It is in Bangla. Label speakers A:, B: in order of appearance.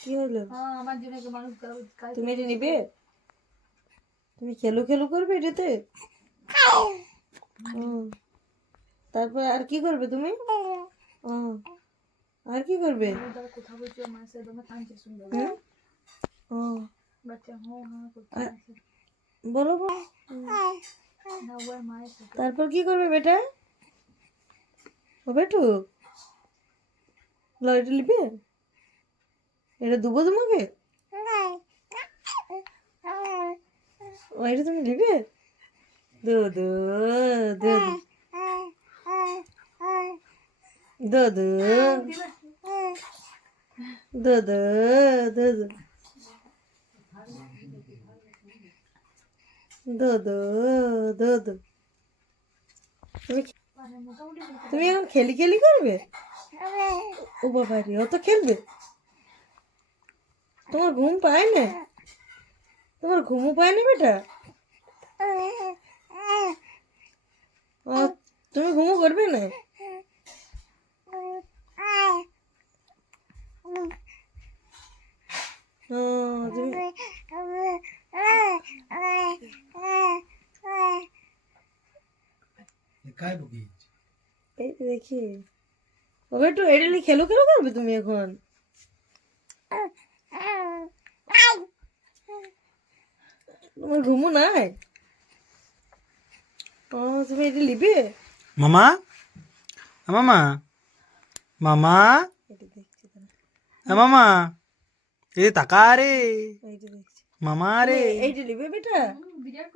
A: কি হলো তুমি এটা নিবে তুমি খেলু খেলু করবে এটাতে তারপর আর কি করবে তুমি আর কি করবে বলো তারপর কি করবে বেটা ও বেটু লো এটা নিবে এটা দেবো তোমাকে? ও, এটা তুমি নিবে দো দো দো দো। দো দো। দো দো দো দো। দো তুমি এখন খেলি খেলি করবে? ও বাবা রে অত খেলবে। তোমার ঘুম পায় না? তোমার ঘুমও পায় না বেটা? ও, তুমি ঘুমও করবে না? ও, তুমি
B: काय बघी
A: এই তো দেখি ও বেটু এটা নিয়ে খেলো খেলো করবে তুমি এখন তোমার ঘুমও নাই ও তুমি এটা নিবে
B: মামা মামা মামা
A: এটা দেখছি দাঁড়া।
B: এ মামা এ তাকা রে
A: এইটা দেখছি
B: মামা রে
A: এইটা নিবে বেটা
C: বিরাট